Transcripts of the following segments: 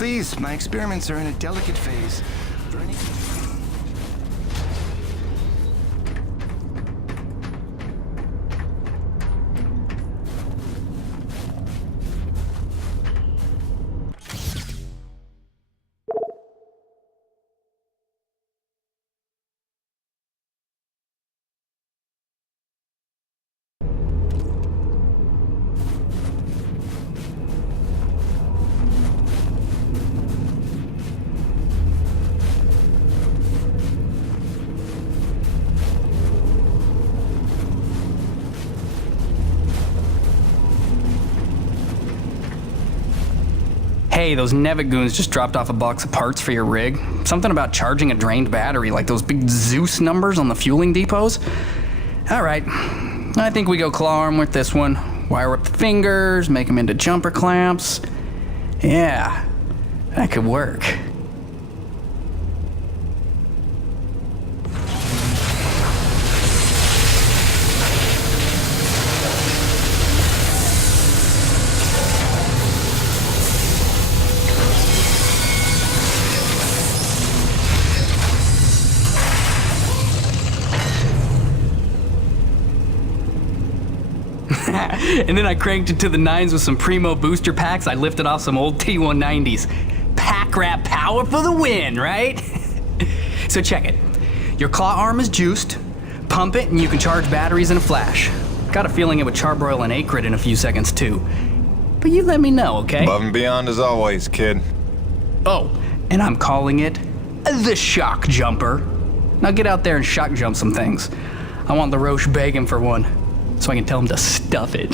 Please, my experiments are in a delicate phase. For any... Hey, those Nevigoons just dropped off a box of parts for your rig. Something about charging a drained battery, like those big Zeus numbers on the fueling depots. All right, I think we go claw arm with this one. Wire up the fingers, make them into jumper clamps. Yeah, that could work. And then I cranked it to the nines with some Primo booster packs. I lifted off some old T190s. Pack rat power for the win, right? So check it. Your claw arm is juiced. Pump it and you can charge batteries in a flash. Got a feeling it would charbroil an acrid in a few seconds too. But you let me know, okay? Above and beyond as always, kid. Oh, and I'm calling it the shock jumper. Now get out there and shock jump some things. I want the Roche begging for one, so I can tell him to stuff it.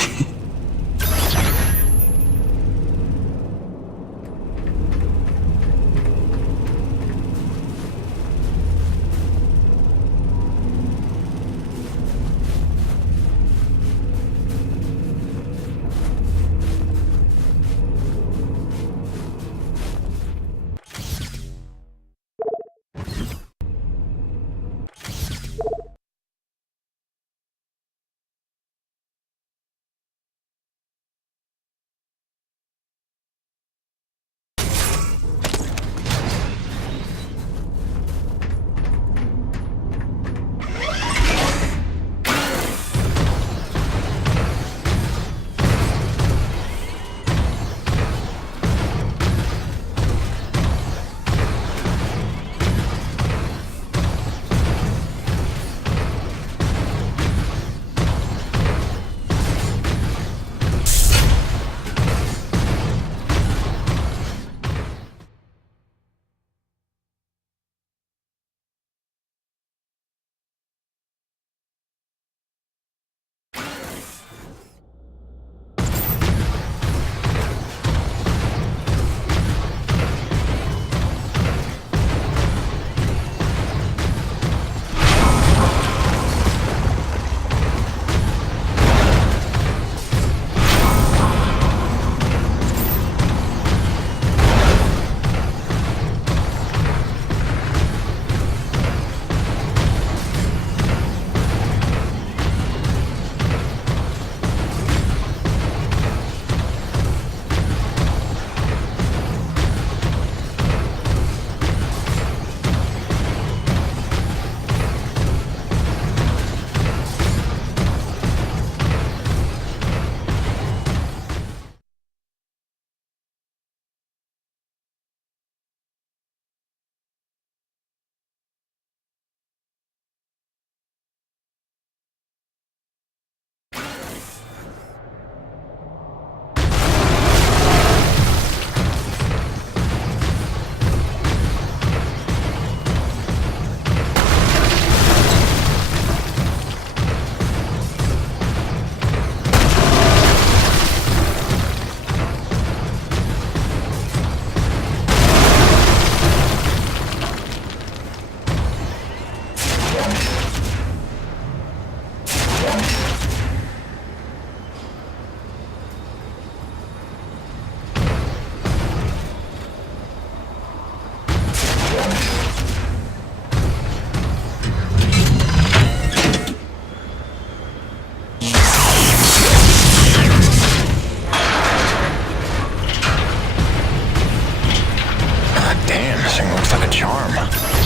thing looks like a charm.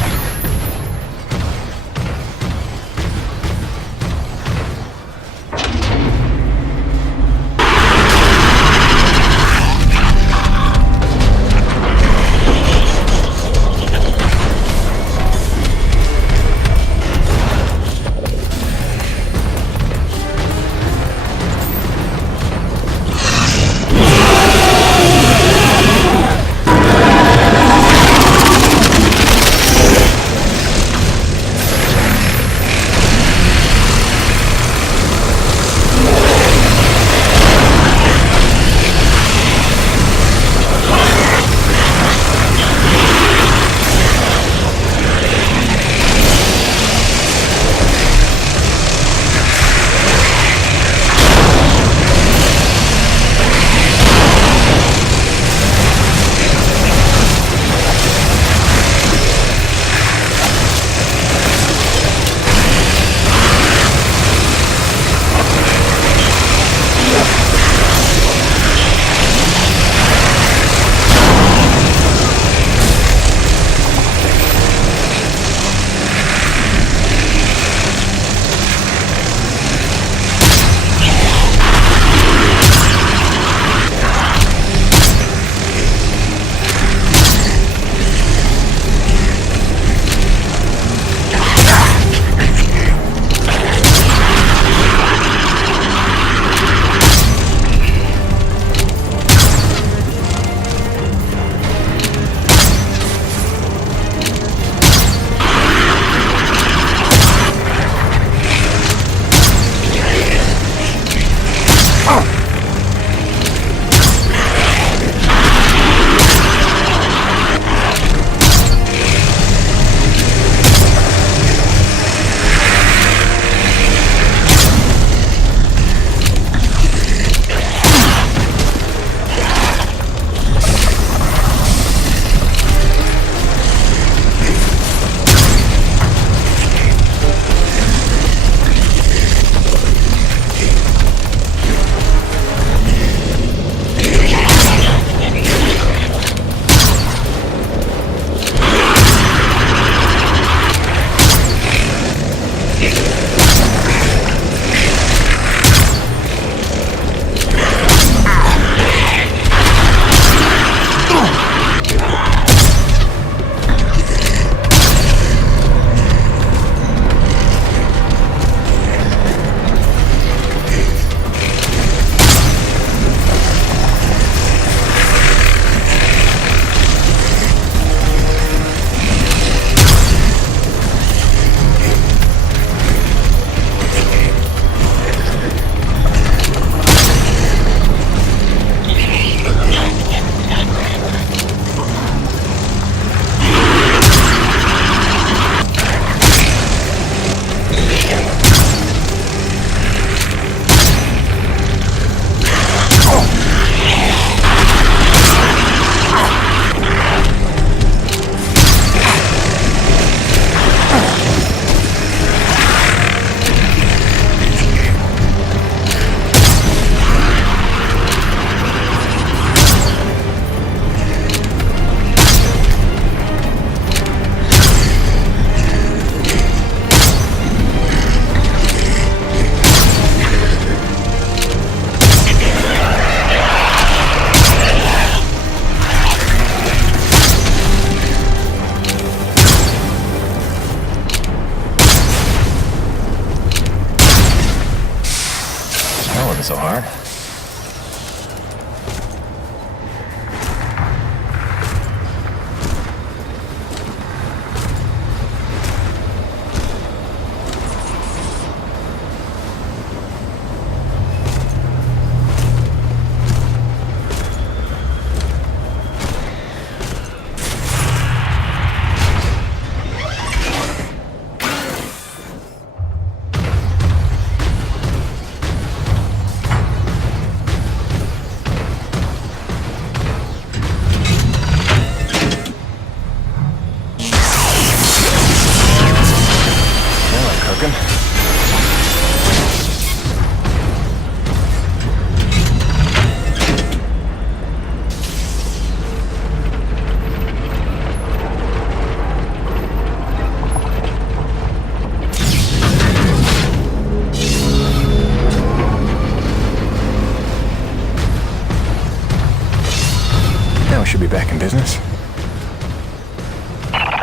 should be back in business.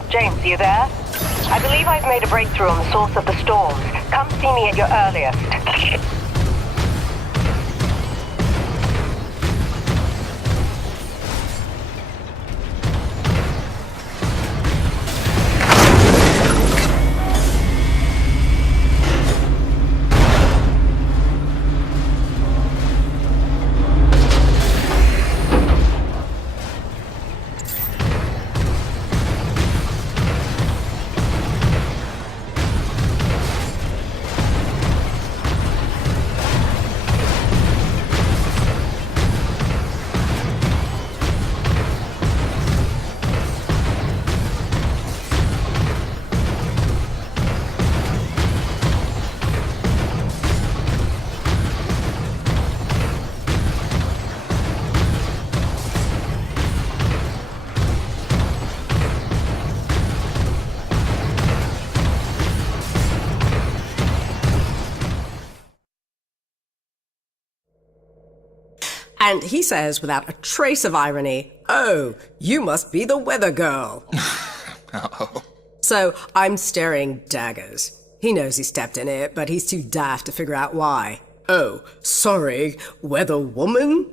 James, you there? I believe I've made a breakthrough on the source of the storms. Come see me at your earliest. And he says, without a trace of irony, "Oh, you must be the weather girl." Uh-oh. So I'm staring daggers. He knows he stepped in it, but he's too daft to figure out why. "Oh, sorry, weather woman?"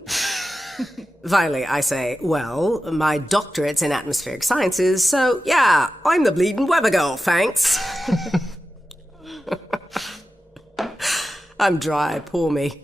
Finally, I say, "Well, my doctorate's in atmospheric sciences, so yeah, I'm the bleeding weather girl, thanks." I'm dry, poor me.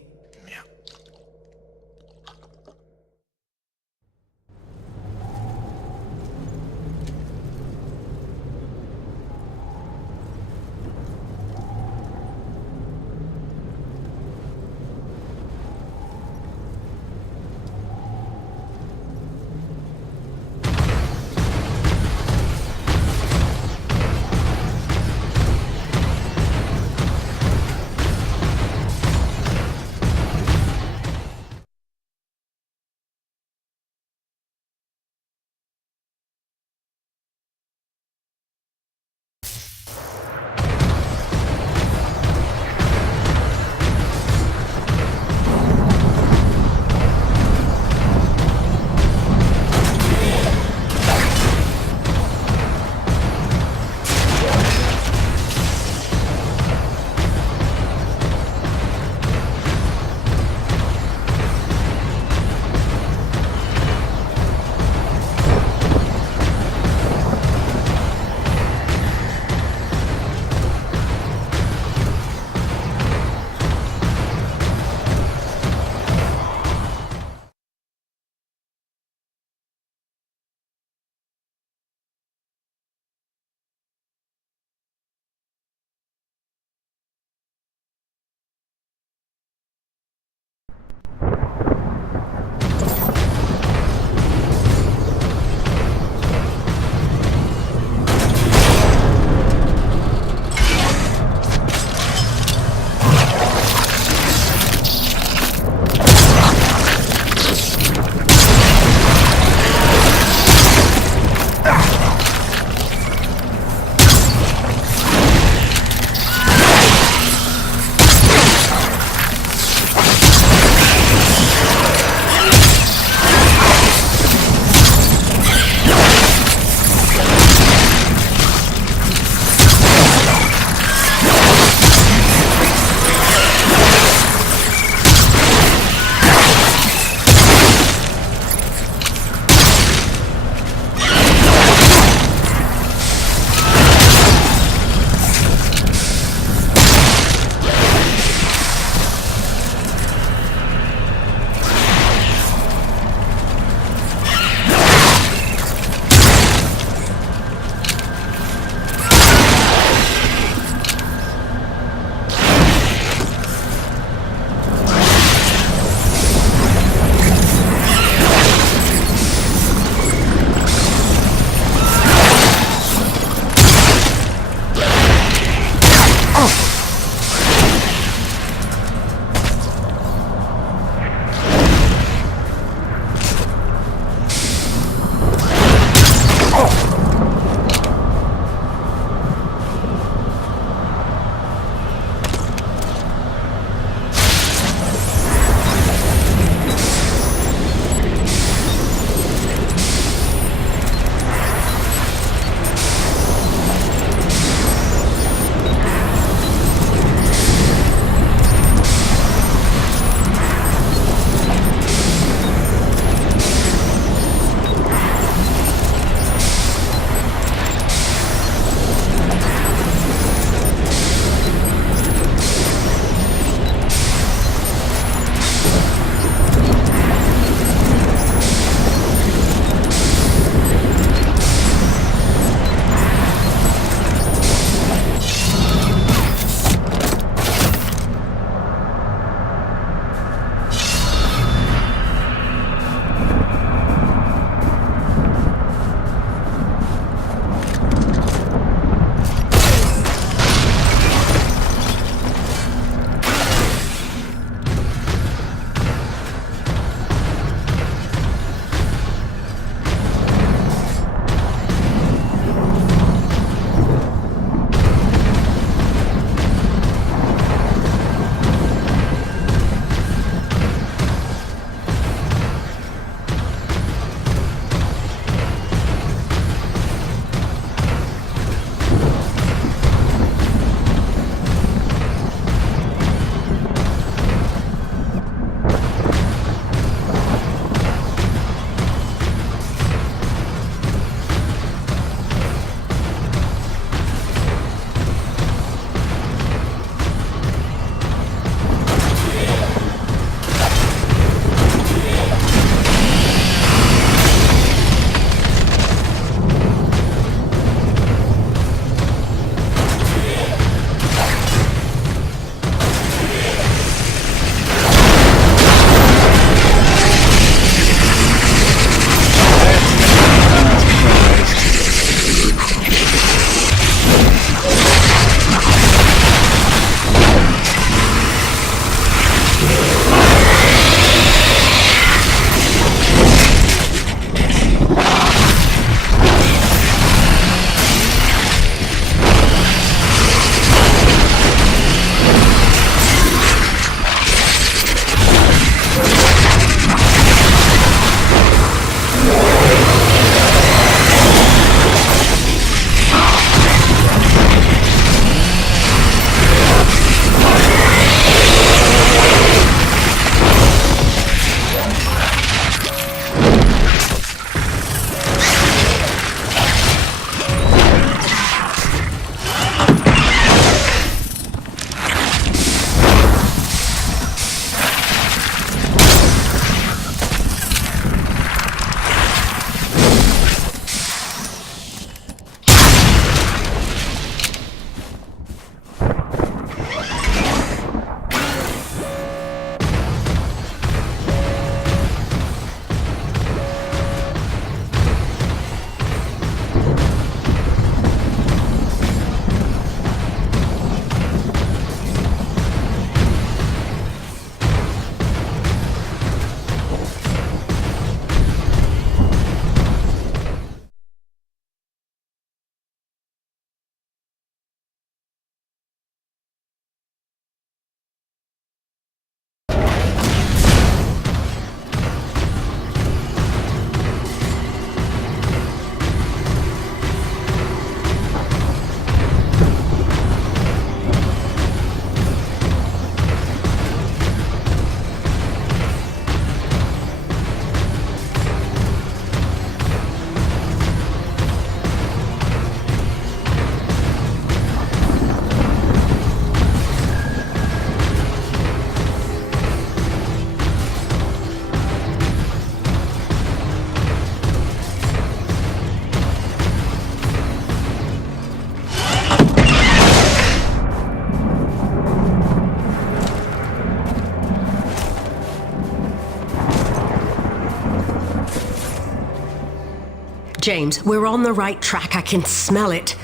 James, we're on the right track. I can smell it.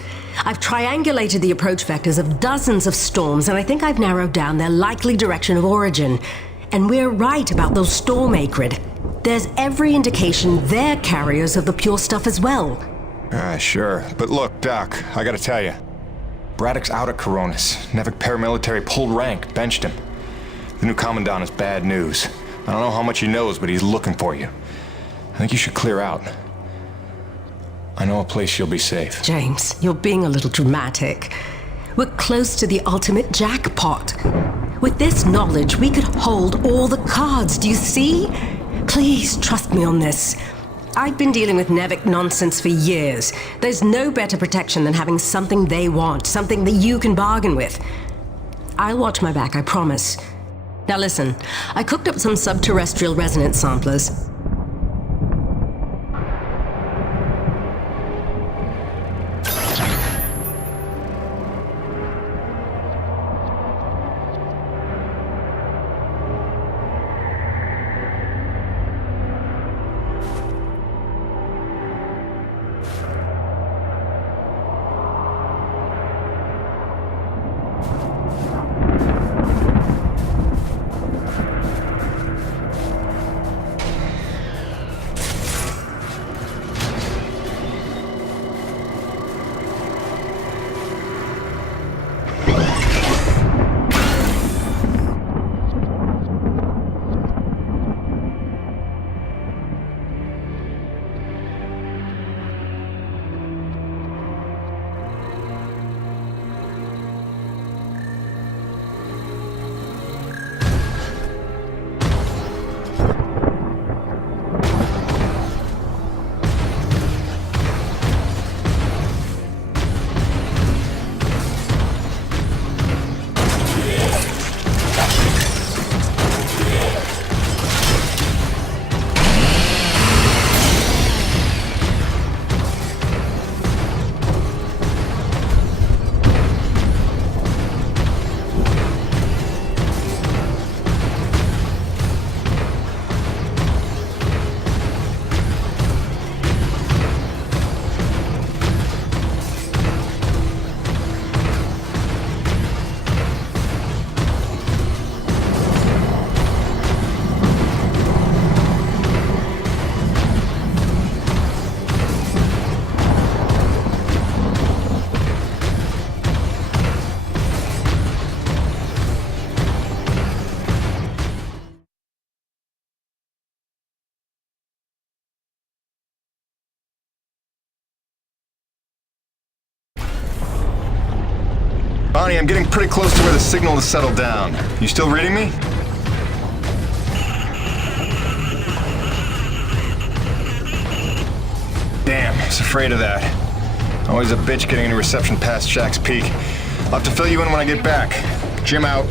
I've triangulated the approach vectors of dozens of storms, and I think I've narrowed down their likely direction of origin. And we're right about those storm acrid. There's every indication they're carriers of the pure stuff as well. Sure. But look, Doc, I gotta tell you. Braddock's out at Coronis. Nevik paramilitary pulled rank, benched him. The new commandant is bad news. I don't know how much he knows, but he's looking for you. I think you should clear out. I know a place you'll be safe. James, you're being a little dramatic. We're close to the ultimate jackpot. With this knowledge, we could hold all the cards, do you see? Please trust me on this. I've been dealing with Nevik nonsense for years. There's no better protection than having something they want, something that you can bargain with. I'll watch my back, I promise. Now listen, I cooked up some subterrestrial resonance samplers. Bonnie, I'm getting pretty close to where the signal has settled down. You still reading me? Damn, I was afraid of that. Always a bitch getting any reception past Shack's Peak. I'll have to fill you in when I get back. Jim out.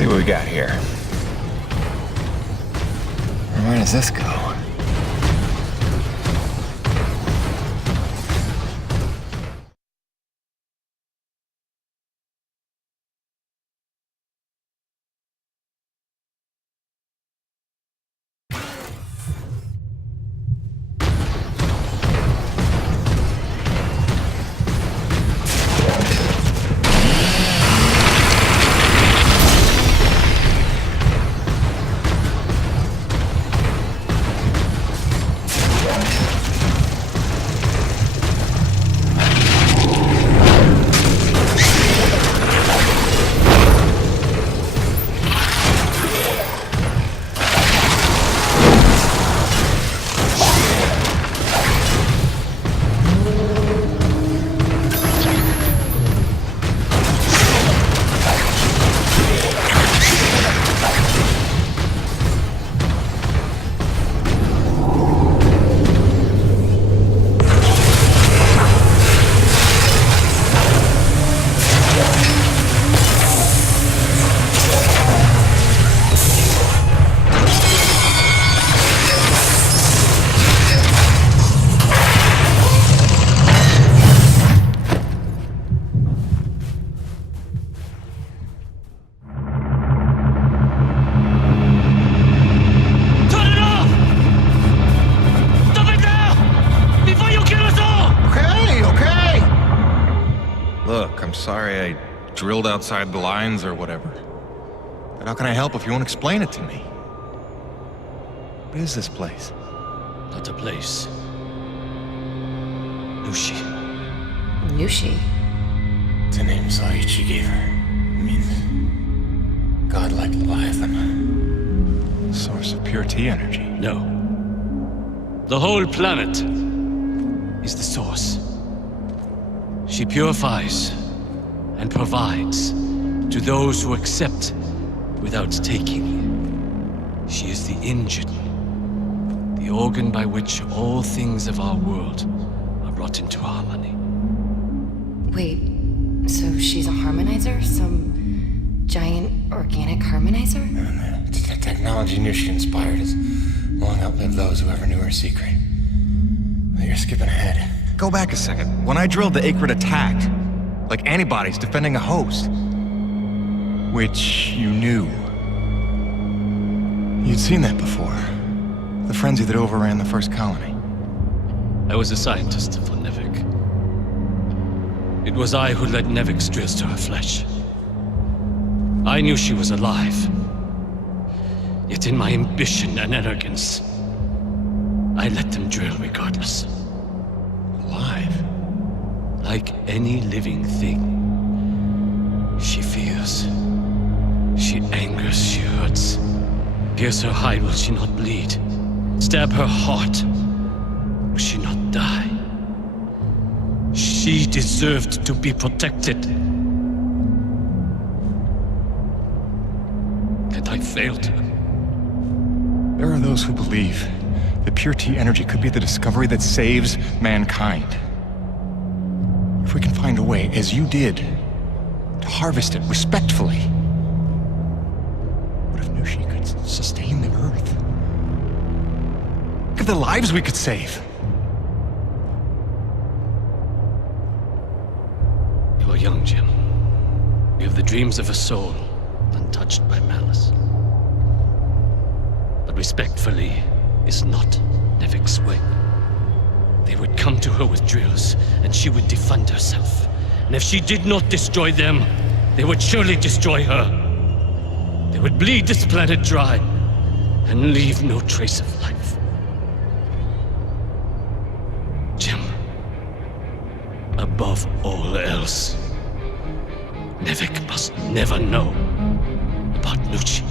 see what we got here. Where does this go? Sorry I drilled outside the lines or whatever. But how can I help if you won't explain it to me? What is this place? Not a place. Nushi. Nushi? It's a name Saichi gave her. It means godlike Leviathan. Source of pure T energy. No. The whole planet is the source. She purifies and provides to those who accept without taking. She is the engine, the organ by which all things of our world are brought into harmony. Wait, so she's a harmonizer? Some giant organic harmonizer? The technology Nushi inspired has long outlived those who ever knew her secret. But you're skipping ahead. Go back a second. When I drilled, the Akrid attacked. Like antibodies defending a host. Which you knew. You'd seen that before. The frenzy that overran the first colony. I was a scientist for Nevik. It was I who led Nevik's drills to her flesh. I knew she was alive. Yet in my ambition and arrogance, I let them drill regardless. Alive? Like any living thing. She fears. She angers, she hurts. Pierce her hide, will she not bleed? Stab her heart, will she not die? She deserved to be protected. And I failed her. There are those who believe that pure T energy could be the discovery that saves mankind. If we can find a way, as you did, to harvest it respectfully. What if Nushi could sustain the Earth? Look at the lives we could save. You are young, Jim. You have the dreams of a soul, untouched by malice. But respectfully is not Nevik's way. They would come to her with drills, and she would defend herself. And if she did not destroy them, they would surely destroy her. They would bleed this planet dry, and leave no trace of life. Jim, above all else, Nevik must never know about Nushi.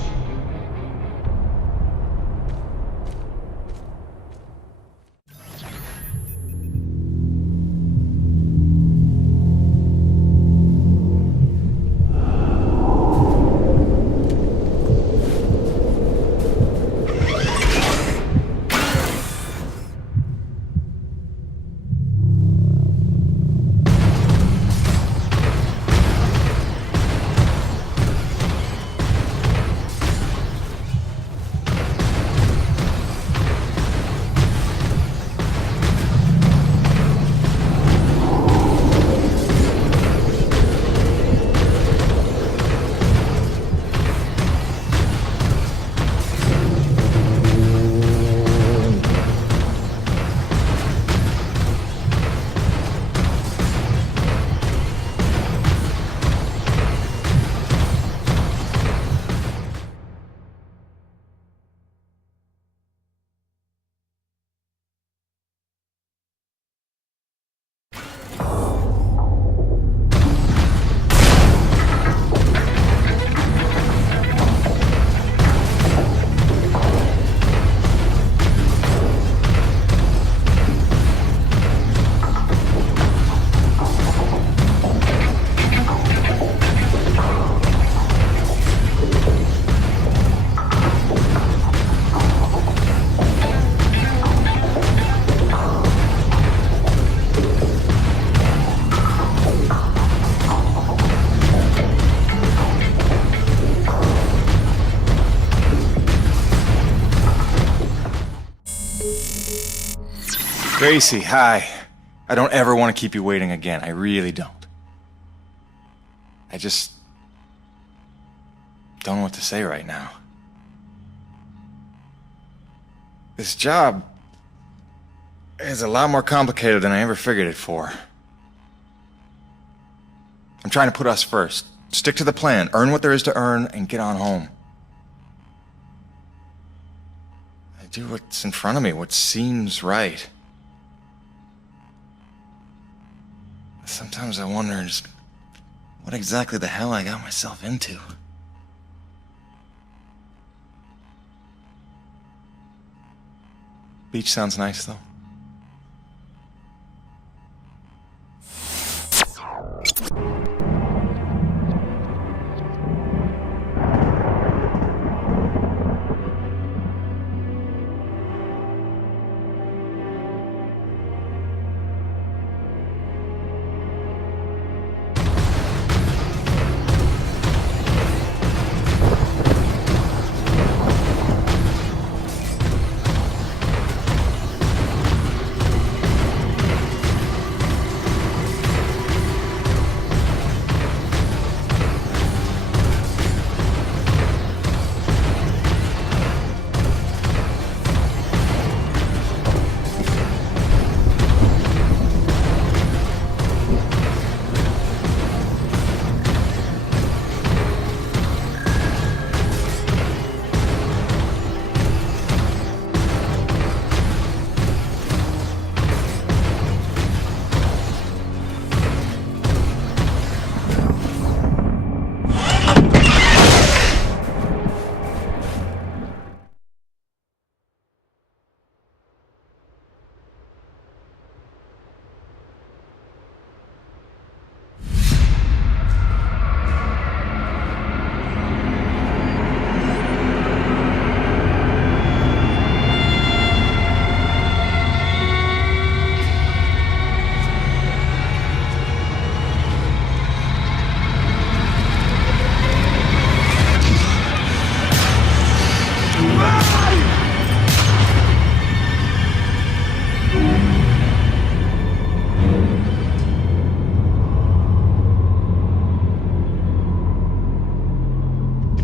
Gracie, hi. I don't ever want to keep you waiting again. I really don't. I just don't know what to say right now. This job is a lot more complicated than I ever figured it for. I'm trying to put us first. Stick to the plan, earn what there is to earn, and get on home. I do what's in front of me, what seems right. Sometimes I wonder just what exactly the hell I got myself into. Beach sounds nice, though.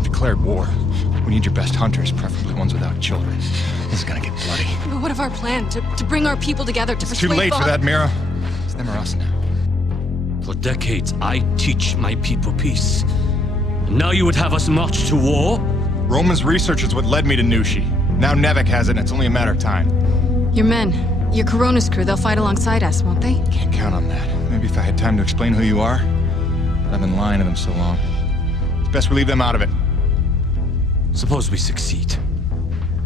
Declared war. We need your best hunters, preferably ones without children. This is gonna get bloody. But what of our plan? To bring our people together to It's persuade too late for Vaughn? that, Mira. It's them or us now. For decades, I teach my people peace. And now you would have us march to war? Roman's research is what led me to Nushi. Now Nevek has it, and it's only a matter of time. Your men, your Coronas crew, they'll fight alongside us, won't they? Can't count on that. Maybe if I had time to explain who you are. But I've been lying to them so long. It's best we leave them out of it. Suppose we succeed.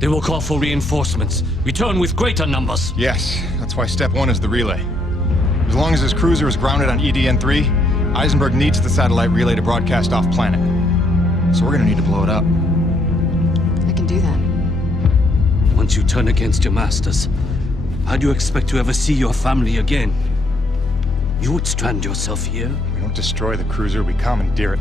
They will call for reinforcements. Return with greater numbers. Yes, that's why step one is the relay. As long as his cruiser is grounded on EDN-3, Eisenberg needs the satellite relay to broadcast off-planet. So we're gonna need to blow it up. I can do that. Once you turn against your masters, how do you expect to ever see your family again? You would strand yourself here? We don't destroy the cruiser, we commandeer it.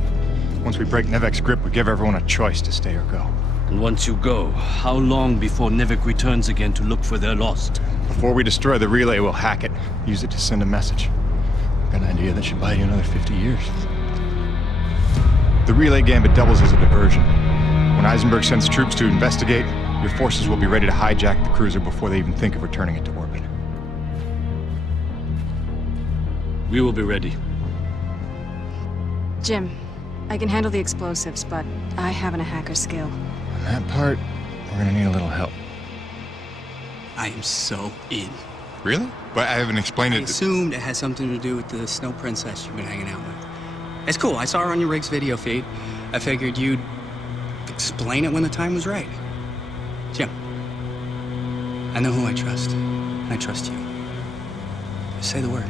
Once we break Nevek's grip, we give everyone a choice to stay or go. And once you go, how long before Nevek returns again to look for their lost? Before we destroy the relay, we'll hack it. Use it to send a message. Got an idea that should buy you another 50 years. The relay gambit doubles as a diversion. When Eisenberg sends troops to investigate, your forces will be ready to hijack the cruiser before they even think of returning it to orbit. We will be ready. Jim, I can handle the explosives, but I haven't a hacker skill. On that part, we're gonna need a little help. I am so in. Really? But I haven't explained I it. assumed it had something to do with the snow princess you've been hanging out with. It's cool. I saw her on your Riggs video feed. I figured you'd explain it when the time was right. Jim, I know who I trust. I trust you. Just say the word.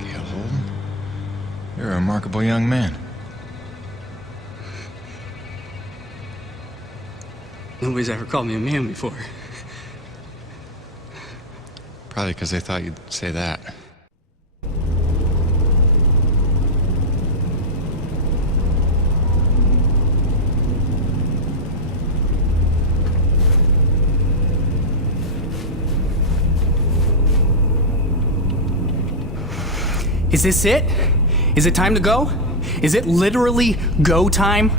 Gale Holden? You're a remarkable young man. Nobody's ever called me a man before. Probably because they thought you'd say that. Is this it? Is it time to go? Is it literally go time?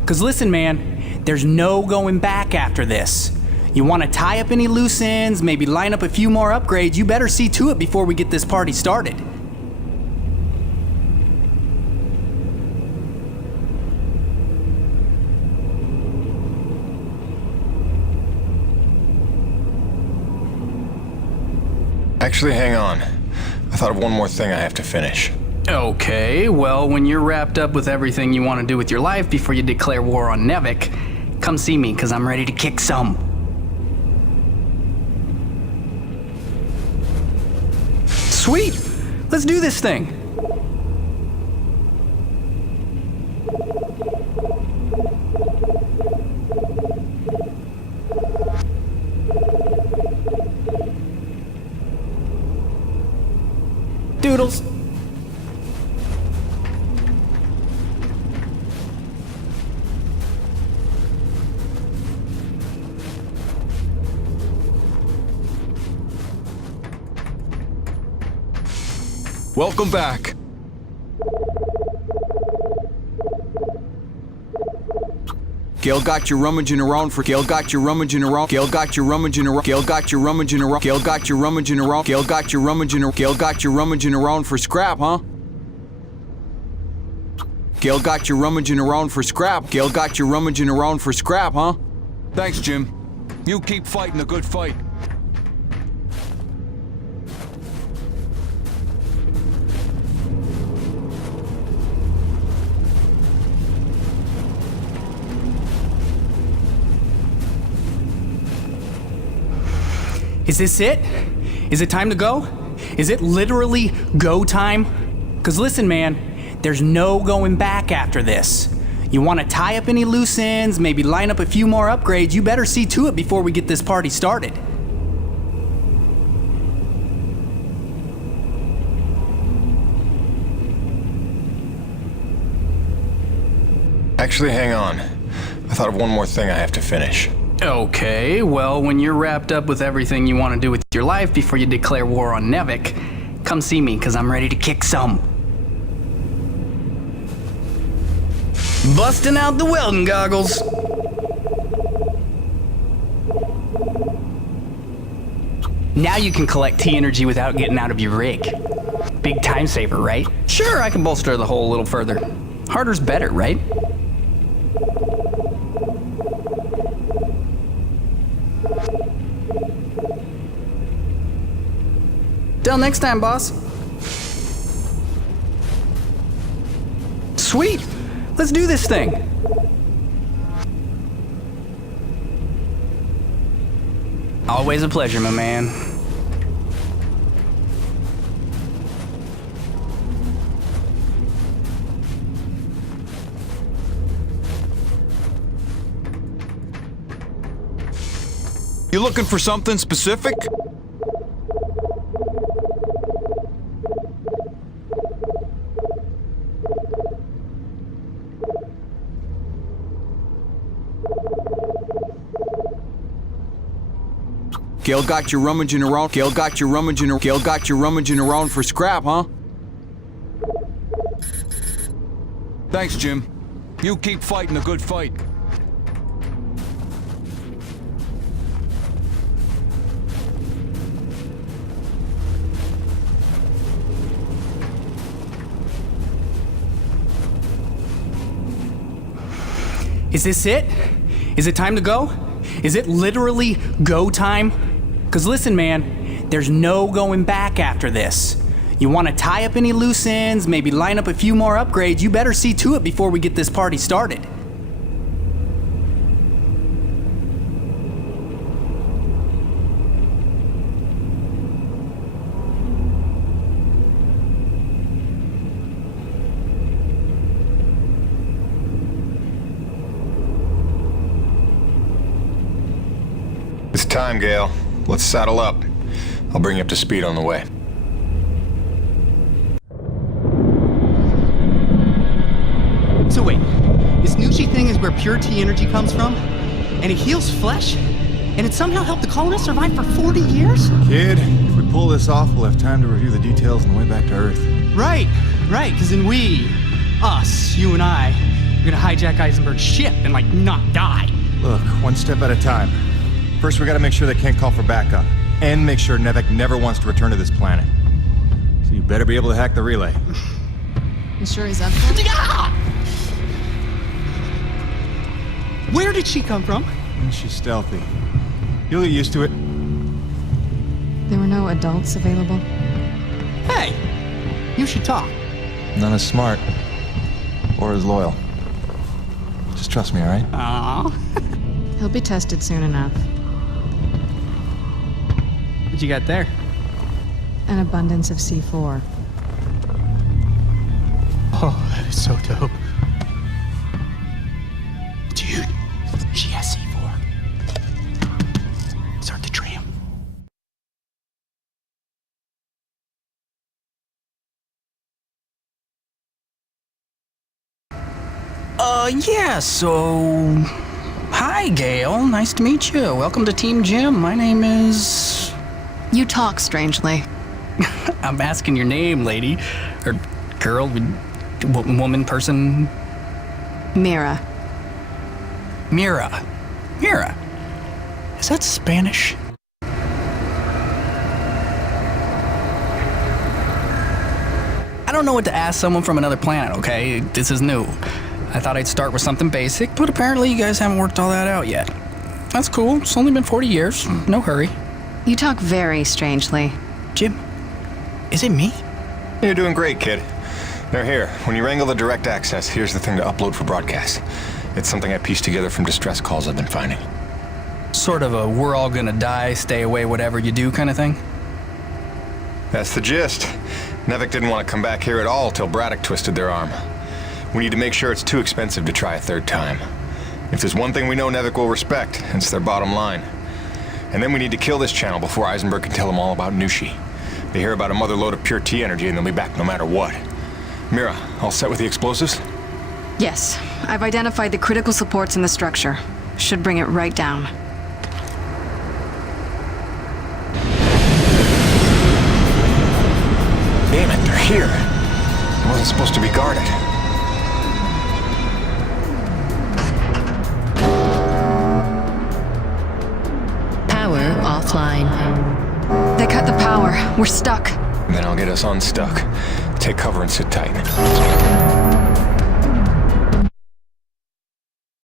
Because listen, man, there's no going back after this. You want to tie up any loose ends, maybe line up a few more upgrades, you better see to it before we get this party started. Actually, hang on. I thought of one more thing I have to finish. Okay, well, when you're wrapped up with everything you want to do with your life before you declare war on Nevik, come see me, because I'm ready to kick some. Sweet! Let's do this thing! Doodles! Welcome back. Gale got you rummaging around for Gale got you rummaging around Gale got you rummaging around Gale got you rummaging around Gale got you rummaging around Gale got you rummaging around Gale got you rummaging around for scrap, huh? Gale got you rummaging around for scrap. Gale got you rummaging around for scrap, huh? Thanks, Jim. You keep fighting a good fight. Is this it? Is it time to go? Is it literally go time? Because listen, man, there's no going back after this. You want to tie up any loose ends, maybe line up a few more upgrades, you better see to it before we get this party started. Actually, hang on. I thought of one more thing I have to finish. Okay, well, when you're wrapped up with everything you want to do with your life before you declare war on Nevik, come see me, because I'm ready to kick some. Busting out the welding goggles. Now you can collect T-energy without getting out of your rig. Big time saver, right? Sure, I can bolster the hole a little further. Harder's better, right? Till next time, boss. Sweet! Let's do this thing. Always a pleasure, my man. You looking for something specific? Gale got you rummaging around. Gale got you rummaging around. Gale got you rummaging around for scrap, huh? Thanks, Jim. You keep fighting a good fight. Is this it? Is it time to go? Is it literally go time? Because listen, man, there's no going back after this. You want to tie up any loose ends, maybe line up a few more upgrades, you better see to it before we get this party started. It's time, Gale. Let's saddle up. I'll bring you up to speed on the way. So wait, this Nushi thing is where pure T energy comes from? And it heals flesh? And it somehow helped the colonists survive for 40 years? Kid, quit pull this off, we'll have time to review the details on the way back to Earth. Right, because then us, you and I, are gonna hijack Eisenberg's ship and, like, not die. Look, one step at a time. First, we gotta make sure they can't call for backup. And make sure Nevek never wants to return to this planet. So you better be able to hack the relay. You sure he's up for it? Yeah! Where did she come from? She's stealthy. You'll get used to it. There were no adults available. Hey, you should talk. Not as smart. Or as loyal. Just trust me, alright? Aww. He'll be tested soon enough. What you got there? An abundance of C4. Oh, that is so dope. Dude, she has C4. Start the tram. Yeah, so... Hi, Gail. Nice to meet you. Welcome to Team Jim. My name is... You talk strangely. I'm asking your name, lady. Or girl, woman, person... Mira. Mira. Mira. Is that Spanish? I don't know what to ask someone from another planet, okay? This is new. I thought I'd start with something basic, but apparently you guys haven't worked all that out yet. That's cool. It's only been 40 years. No hurry. You talk very strangely. Jim, is it me? You're doing great, kid. They're here. When you wrangle the direct access, here's the thing to upload for broadcast. It's something I pieced together from distress calls I've been finding. Sort of a we're all gonna die, stay away, whatever you do kind of thing? That's the gist. Nevek didn't want to come back here at all till Braddock twisted their arm. We need to make sure it's too expensive to try a third time. If there's one thing we know Nevek will respect, it's their bottom line. And then we need to kill this channel before Eisenberg can tell them all about Nushi. They hear about a mother load of pure T energy and they'll be back no matter what. Mira, all set with the explosives? Yes, I've identified the critical supports in the structure. Should bring it right down. Damn it, they're here. It wasn't supposed to be guarded. Power offline. They cut the power. We're stuck. Then I'll get us unstuck. Take cover and sit tight.